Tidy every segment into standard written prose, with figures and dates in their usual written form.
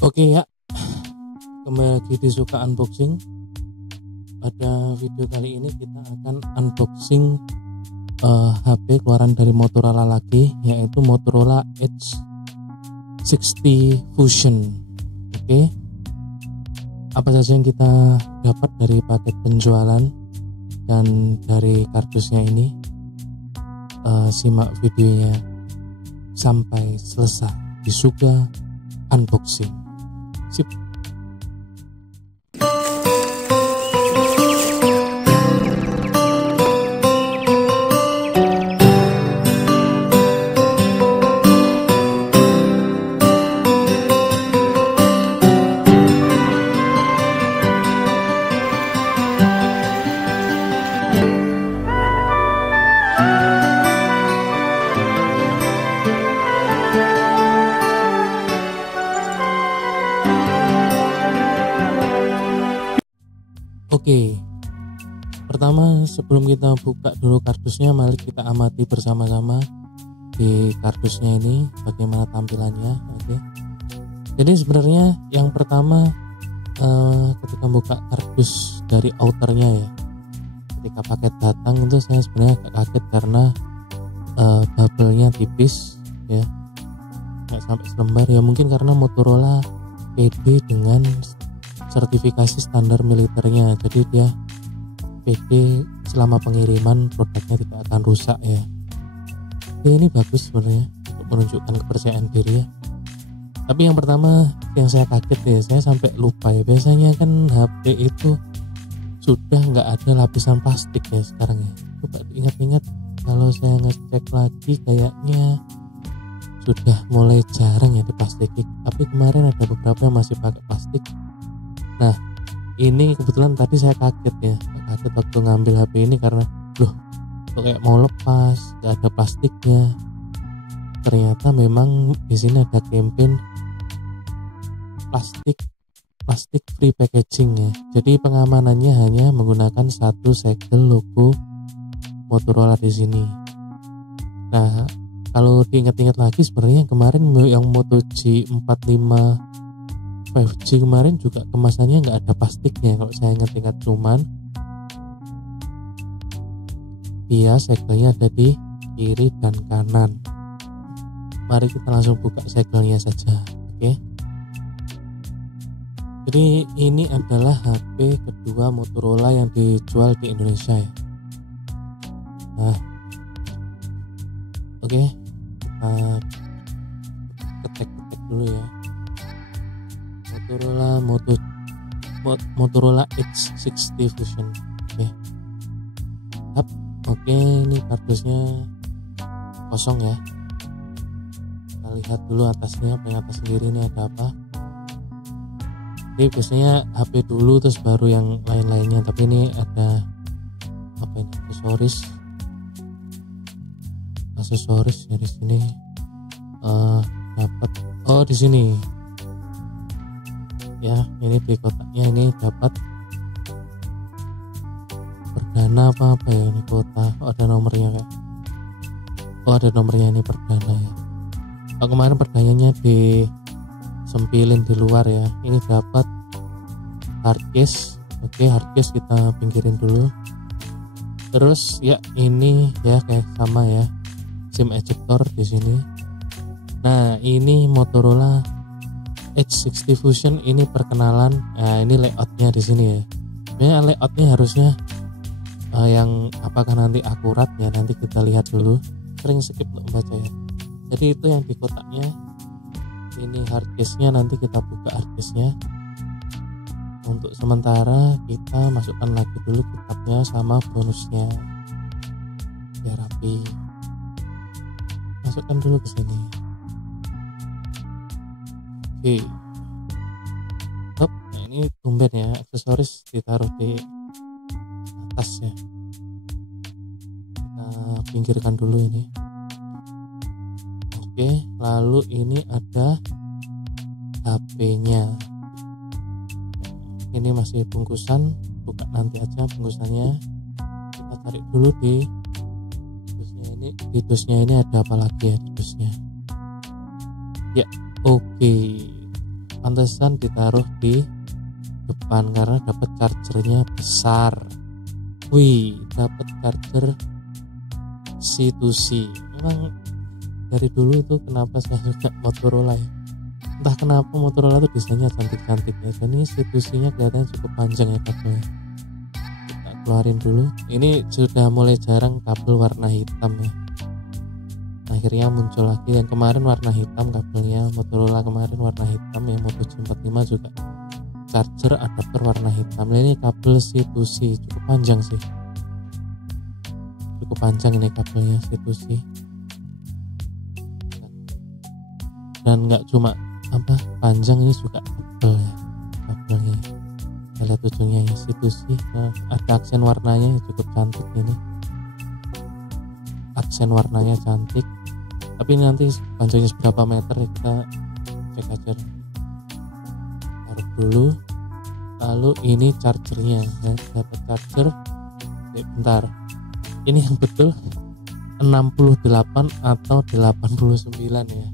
Oke ya, kembali lagi di Suka Unboxing. Pada video kali ini kita akan unboxing HP keluaran dari Motorola lagi, yaitu Motorola Edge 60 Fusion. Oke, apa saja yang kita dapat dari paket penjualan dan dari kardusnya ini? Simak videonya sampai selesai di Suka Unboxing. Sip. Oke, pertama sebelum kita buka dulu kardusnya, mari kita amati bersama-sama di kardusnya ini bagaimana tampilannya. Oke, jadi sebenarnya yang pertama ketika buka kardus dari outernya ya, ketika paket datang itu saya sebenarnya agak kaget karena bubble-nya tipis ya, nggak sampai selembar ya, mungkin karena Motorola pede dengan sertifikasi standar militernya, jadi dia pede selama pengiriman produknya tidak akan rusak ya. Jadi ini bagus sebenarnya untuk menunjukkan kepercayaan diri ya. Tapi yang pertama yang saya kaget ya, saya sampai lupa ya, biasanya kan HP itu sudah nggak ada lapisan plastik ya sekarang ya. Coba ingat-ingat, kalau saya ngecek lagi kayaknya sudah mulai jarang ya diplastiki, tapi kemarin ada beberapa yang masih pakai plastik. Nah, ini kebetulan tadi saya kaget ya, kaget waktu ngambil HP ini karena loh, kok kayak mau lepas, gak ada plastiknya. Ternyata memang di sini ada campaign plastik free packaging ya. Jadi pengamanannya hanya menggunakan satu segel logo Motorola di sini. Nah, kalau diingat-ingat lagi sebenarnya kemarin yang Moto G45 5G kemarin juga kemasannya nggak ada plastiknya kalau saya ingat-ingat, cuman dia segelnya ada di kiri dan kanan. Mari kita langsung buka segelnya saja. Oke, jadi ini adalah HP kedua Motorola yang dijual di Indonesia ya. Nah, oke, kita ketek-ketek dulu ya. Motorola Edge 60 Fusion. Oke, ini kardusnya kosong ya. Kita lihat dulu atasnya, paling atas sendiri ini ada apa. Jadi biasanya HP dulu terus baru yang lain-lainnya, tapi ini ada apa ini, aksesoris dari sini. Dapat di sini ya, ini di kotaknya ini dapat perdana apa ya, ini kota. Ada nomornya kayak, ada nomornya, ini perdana ya. Kemarin perdananya disempilin di luar ya. Ini dapat hardcase. Oke, hardcase kita pinggirin dulu. Terus ya ini ya kayak sama ya, SIM ejector di sini. Nah, ini Motorola Edge 60 Fusion ini perkenalan. Nah, ini layoutnya di sini ya. Sebenarnya layoutnya harusnya yang apakah nanti akurat ya, nanti kita lihat dulu. Sering skip untuk membaca ya. Jadi itu yang di kotaknya. Ini hardcase-nya, nanti kita buka hardcase-nya. Untuk sementara kita masukkan lagi dulu kitabnya sama bonusnya biar rapi. Masukkan dulu ke sini. Oke, nah ini tumben ya, aksesoris ditaruh di atas ya. Kita pinggirkan dulu ini. Oke, lalu ini ada HP-nya. Ini masih bungkusan, buka nanti aja bungkusannya. Kita cari dulu di dusnya ini ada apa lagi ya di dusnya. Ya, oke. pantesan ditaruh di depan karena dapat chargernya besar. Wih, dapat charger C2C. Memang dari dulu itu kenapa saya suka Motorola ya, entah kenapa Motorola itu desainnya cantik-cantik ya. Dan ini C2C-nya kelihatannya cukup panjang ya kabelnya. Kita keluarin dulu. Ini sudah mulai jarang kabel warna hitam ya, akhirnya muncul lagi. Yang kemarin warna hitam kabelnya, Motorola kemarin warna hitam ya, Moto G45 juga charger adapter warna hitam. Ini kabel C2C cukup panjang sih, cukup panjang ini kabelnya C2C. Dan nggak cuma panjang, ini juga tebal ya kabelnya. Kita lihat ujungnya ya, C2C. Ada aksen warnanya cukup cantik ini, aksen warnanya cantik. Tapi nanti panjangnya seberapa meter kita cek aja. Taruh dulu. Lalu ini chargernya ya, dapat charger. Bentar, ini yang betul 68 atau 89 ya.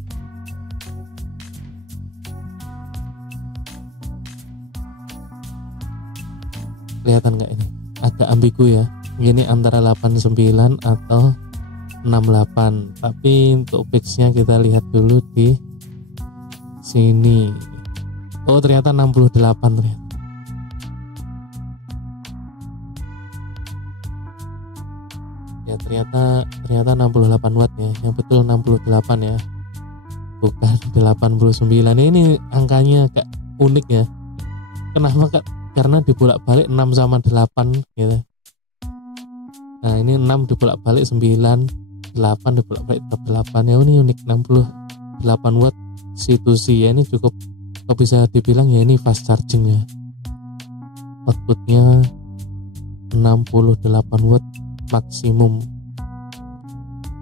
Kelihatan nggak ini? Agak ambigu ya. Ini antara 89 atau 68. Tapi untuk fixnya kita lihat dulu di sini. Oh, ternyata 68 ternyata. Ya, ternyata 68 watt ya. Yang betul 68 ya. Bukan 89. Ini angkanya agak unik ya. Kenapa? Karena dibolak-balik 6 sama 8 gitu. Nah, ini 6 dibolak-balik 9, 8 dibolak-balik 8 ya. Ini unik, 68 watt C2C ya. Ini cukup, kok bisa dibilang ya ini fast charging ya. Outputnya 68 watt maksimum.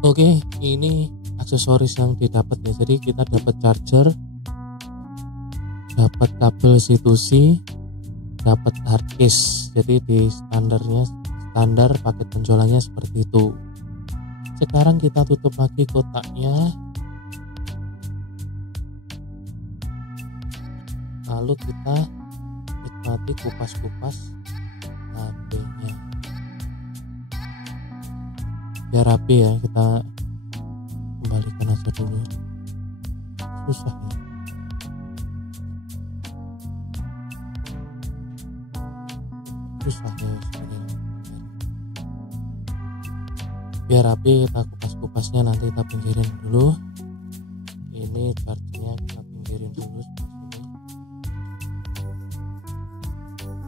Oke, ini aksesoris yang didapat ya. Jadi kita dapat charger, dapat kabel C2C, dapat hardcase. Jadi di standar paket penjualannya seperti itu. Sekarang kita tutup lagi kotaknya, lalu kita nikmati kupas-kupas HP-nya. Biar rapi ya, kita kembalikan aja dulu. Susah ya. Susah ya sebenarnya. Biar rapi, kita kupas-kupasnya nanti kita pinggirin dulu. Ini chargernya kita pinggirin dulu seperti ini.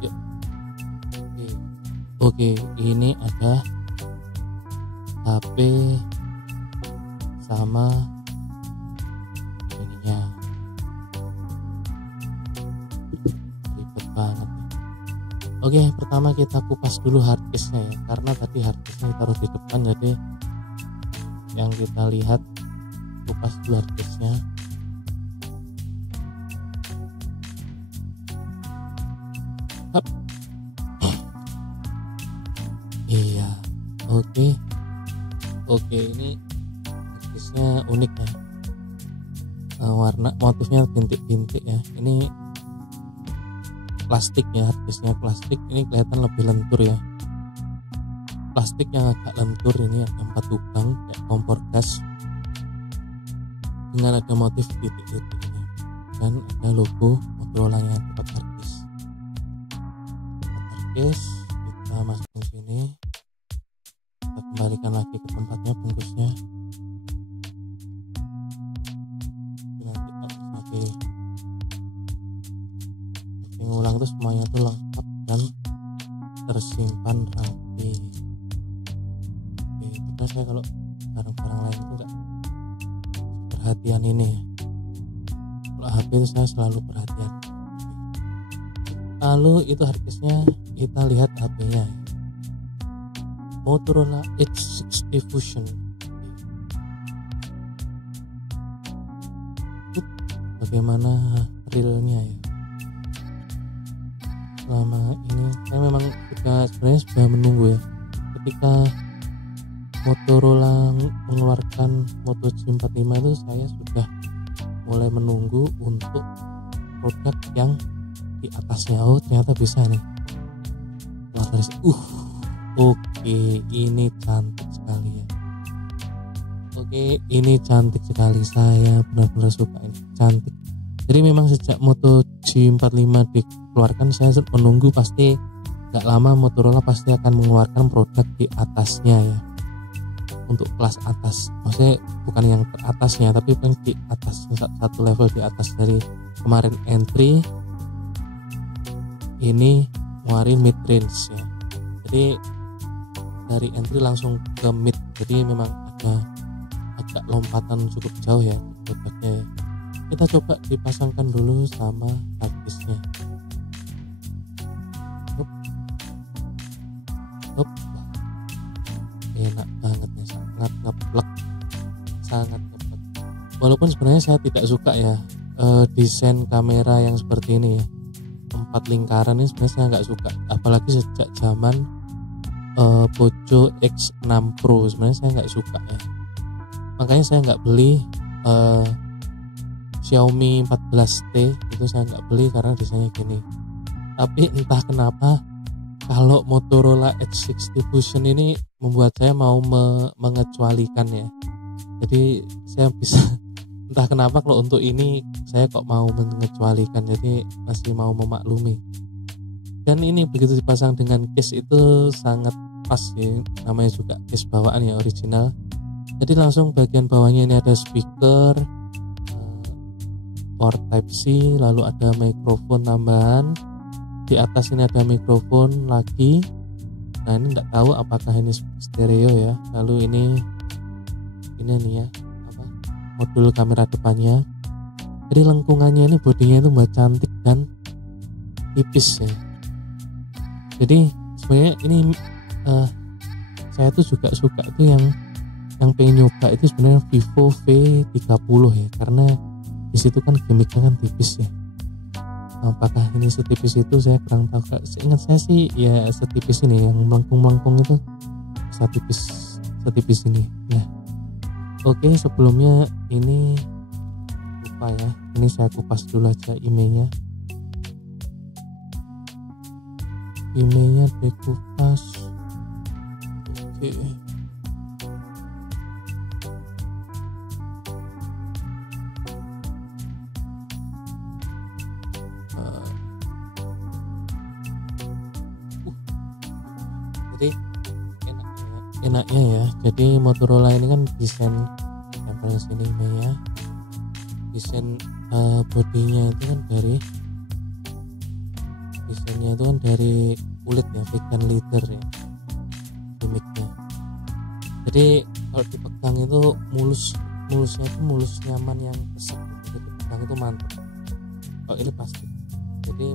Yuk. Oke, ini ada HP sama ininya. Ribet banget. Oke, pertama kita kupas dulu hardcase-nya ya, karena tadi hardcase-nya ditaruh di depan, jadi yang kita lihat kupas dulu hardcase-nya. Iya, oke, ini hardcase-nya unik ya. Warna motifnya bintik-bintik ya. Ini plastik ya, hardcase-nya plastik. Ini kelihatan lebih lentur ya. Plastik yang agak lentur, ini ada 4 lubang kayak kompor gas dengan ada motif titik-titik ini, dan ada logo Motorola yang dapat hardcase. Kita masukin sini, kita kembalikan lagi ke tempatnya bungkusnya. Nanti lagi ngulang tuh semuanya tuh lengkap dan tersimpan rapi. Oke, terus saya kalau barang-barang lain itu enggak perhatian ini. Kalau HP itu saya selalu perhatian. Lalu itu hardcase-nya, kita lihat HP-nya. Motorola H60 Fusion. Bagaimana realnya ya? Selama ini saya memang sebenarnya sudah menunggu ya, ketika Motorola mengeluarkan Moto G45 itu saya sudah mulai menunggu untuk produk yang di atasnya. Oh ternyata bisa nih. Oke, ini cantik sekali ya. Oke, ini cantik sekali, saya benar-benar suka ini, cantik. Jadi memang sejak Moto G45 dikeluarkan, saya menunggu pasti gak lama Motorola pasti akan mengeluarkan produk di atasnya ya, untuk kelas atas, maksudnya bukan yang teratasnya tapi di atas, satu level di atas. Dari kemarin entry, ini ngeluarin mid range ya, jadi dari entry langsung ke mid, jadi memang ada agak lompatan cukup jauh ya produknya ya. Kita coba dipasangkan dulu sama harddisknya. Enak banget ya, sangat ngeplek, sangat ngeplek. Walaupun sebenarnya saya tidak suka ya desain kamera yang seperti ini ya, 4 lingkaran ini sebenarnya saya nggak suka, apalagi sejak zaman Poco X6 Pro sebenarnya saya nggak suka ya, makanya saya nggak beli Xiaomi 14T itu, saya nggak beli karena desainnya gini. Tapi entah kenapa kalau Motorola X60 Fusion ini membuat saya mau mengecualikan ya, jadi saya bisa entah kenapa kalau untuk ini saya kok mau mengecualikan, jadi masih mau memaklumi. Dan ini begitu dipasang dengan case itu sangat pas ya, namanya juga case bawaan ya, original. Jadi langsung bagian bawahnya ini ada speaker, port type C, lalu ada mikrofon tambahan, di atas ini ada mikrofon lagi. Nah ini nggak tahu apakah ini stereo ya. Lalu ini nih ya, modul kamera depannya. Jadi lengkungannya ini, bodinya itu mbak cantik dan tipis ya. Jadi sebenarnya ini saya tuh juga suka tuh yang pengen nyoba itu sebenarnya Vivo V30 ya, karena di situ kan gimmicknya kan tipis ya. Apakah ini setipis itu saya kurang tahu. Seingat saya sih ya setipis ini, yang melengkung itu setipis ini ya. Oke, sebelumnya ini lupa ya, ini saya kupas dulu aja emailnya dikupas. Oke. Jadi enaknya ya, jadi Motorola ini kan desain tempel sini ya, desain bodinya itu kan dari kulit ya, vegan leather ya gimmicknya. Jadi kalau dipegang itu mulusnya itu mulus nyaman yang kesek, jadi dipegang itu mantap. Kalau ini pasti, jadi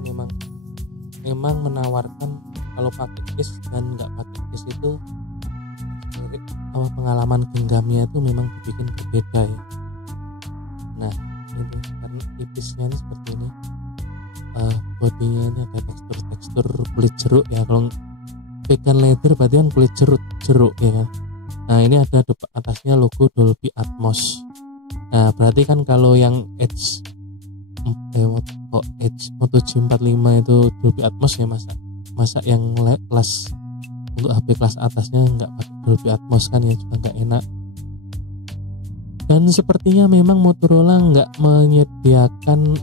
memang menawarkan kalau pakai case dan nggak pakai case itu pengalaman genggamnya itu memang dibikin berbeda ya. Nah ini karena tipisnya ini seperti ini, bodinya ini ada tekstur kulit jeruk ya. Kalau vegan leather berarti kan kulit jeruk ya kan. Nah ini ada atasnya logo Dolby Atmos. Nah berarti kan kalau yang Moto G45 itu Dolby Atmos ya, masa yang kelas untuk HP kelas atasnya nggak pakai Dolby Atmos kan ya, juga nggak enak. Dan sepertinya memang Motorola nggak menyediakan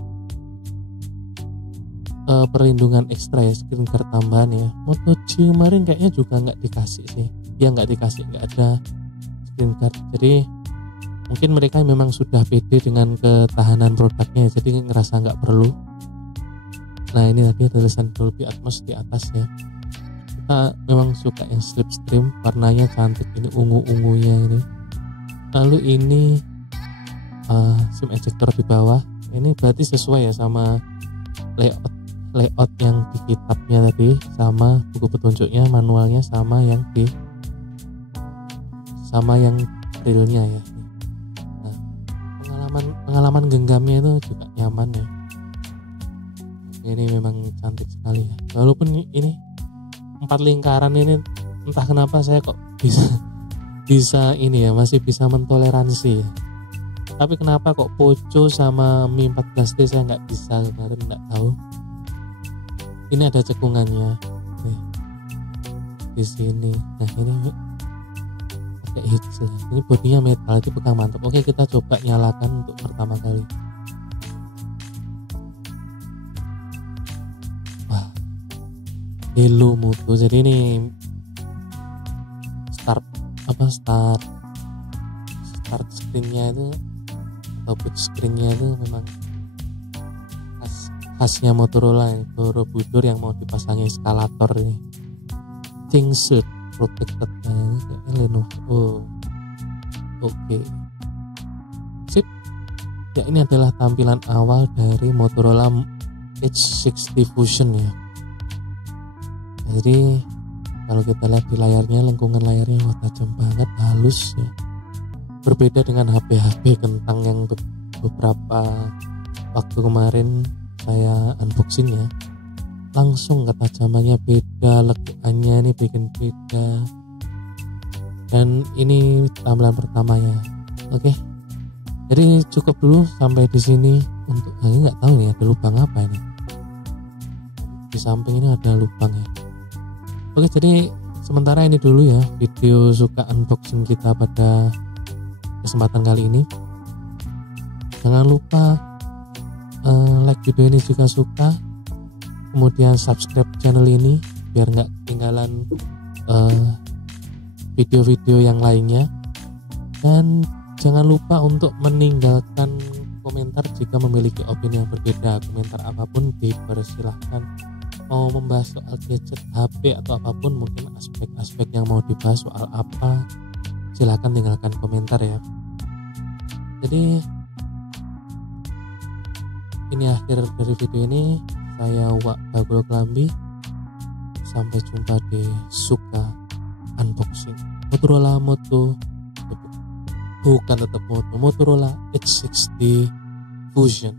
perlindungan ekstra ya, screen guard tambahan ya. Moto G kemarin kayaknya juga nggak dikasih sih, nggak ada screen guard. Jadi mungkin mereka memang sudah pede dengan ketahanan produknya, jadi ngerasa nggak perlu. Nah ini tadi tulisan Dolby Atmos di atas ya. Kita memang suka yang slipstream, warnanya cantik ini, ungu-ungunya ini. Lalu ini SIM ejector di bawah. Ini berarti sesuai ya sama layout yang di kitabnya tadi, sama buku petunjuknya, manualnya, sama yang realnya ya. Nah, pengalaman genggamnya itu juga nyaman ya. Ini memang cantik sekali ya. Walaupun ini 4 lingkaran ini, entah kenapa saya kok bisa ini ya, masih bisa mentoleransi ya. Tapi kenapa kok Poco sama Mi 14T saya nggak bisa kemarin, nggak tahu. Ini ada cekungannya di sini. Nah ini pakai hijau. Ini bodinya metal, itu pegang mantap. Oke, kita coba nyalakan untuk pertama kali. Wah, Hello Moto. Jadi ini start screennya itu atau boot screennya itu memang khasnya Motorola ya, Borobudur yang mau dipasangi eskalator ini. Think Shield Protected Lenovo. Oke. Sip. Ya, ini adalah tampilan awal dari Motorola H60 Fusion ya. Jadi kalau kita lihat di layarnya, lengkungan layarnya tajam banget, halus ya. Berbeda dengan HP-HP kentang yang beberapa waktu kemarin saya unboxing ya. Langsung ketajamannya beda, lekuannya ini bikin beda. Dan ini tampilan pertamanya. Oke. Jadi cukup dulu sampai di sini untuk nggak tahu nih ada lubang apa ini. Di samping ini ada lubang ya. Oke, jadi sementara ini dulu ya video suka unboxing kita pada kesempatan kali ini. Jangan lupa like video ini jika suka, kemudian subscribe channel ini biar nggak ketinggalan video-video yang lainnya, dan jangan lupa untuk meninggalkan komentar jika memiliki opini yang berbeda. Komentar apapun dipersilahkan, mau membahas soal gadget, HP atau apapun, mungkin aspek-aspek yang mau dibahas soal apa, silahkan tinggalkan komentar ya. Jadi ini akhir dari video ini. Saya Wak Bagul Kelambi. Sampai jumpa di Suka Unboxing Motorola Motorola H60 Fusion.